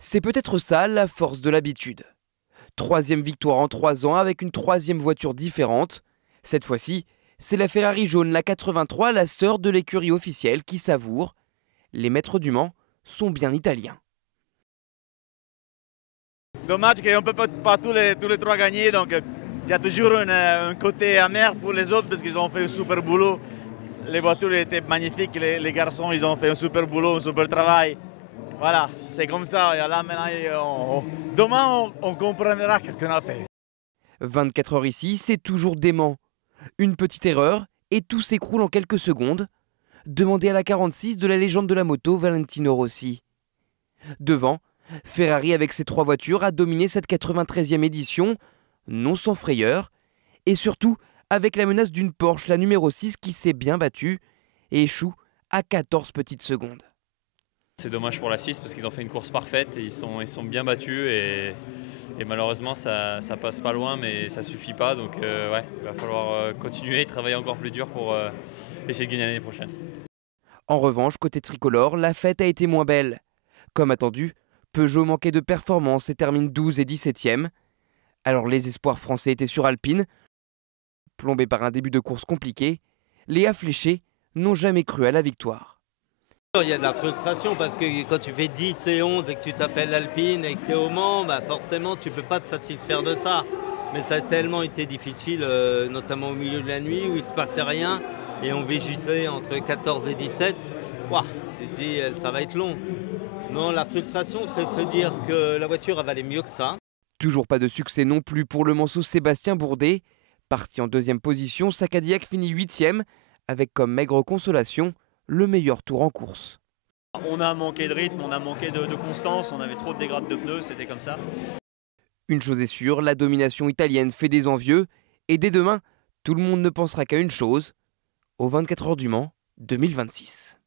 C'est peut-être ça la force de l'habitude. Troisième victoire en 3 ans avec une troisième voiture différente. Cette fois-ci, c'est la Ferrari jaune, la 83, la sœur de l'écurie officielle qui savoure. Les maîtres du Mans sont bien italiens. Dommage qu'on ne peut pas tous les trois gagner, donc il y a toujours un côté amer pour les autres parce qu'ils ont fait un super boulot. Les voitures étaient magnifiques, les garçons ils ont fait un super boulot, un super travail. Voilà, c'est comme ça. Et là, maintenant, demain, on comprendra qu'est-ce qu'on a fait. 24 heures ici, c'est toujours dément. Une petite erreur et tout s'écroule en quelques secondes. Demandez à la 46 de la légende de la moto, Valentino Rossi. Devant, Ferrari avec ses 3 voitures a dominé cette 93e édition, non sans frayeur, et surtout avec la menace d'une Porsche, la numéro 6, qui s'est bien battue et échoue à 14 petites secondes. C'est dommage pour la 6 parce qu'ils ont fait une course parfaite et ils sont bien battus et malheureusement ça passe pas loin mais ça suffit pas, donc ouais, il va falloir continuer et travailler encore plus dur pour essayer de gagner l'année prochaine. En revanche, côté tricolore, la fête a été moins belle. Comme attendu, Peugeot manquait de performance et termine 12 et 17e. Alors les espoirs français étaient sur Alpine. Plombés par un début de course compliqué, les Fléchés n'ont jamais cru à la victoire. Il y a de la frustration parce que quand tu fais 10 et 11 et que tu t'appelles Alpine et que tu es au Mans, bah forcément tu ne peux pas te satisfaire de ça. Mais ça a tellement été difficile, notamment au milieu de la nuit où il ne se passait rien et on végétait entre 14 et 17. Ouah, tu te dis ça va être long. Non, la frustration c'est de se dire que la voiture elle valait mieux que ça. Toujours pas de succès non plus pour le Manceau Sébastien Bourdet. Parti en 2e position, sa Cadillac finit 8e, avec comme maigre consolation le meilleur tour en course. On a manqué de rythme, on a manqué de constance, on avait trop de dégrades de pneus, c'était comme ça. Une chose est sûre, la domination italienne fait des envieux, et dès demain, tout le monde ne pensera qu'à une chose, aux 24 heures du Mans 2026.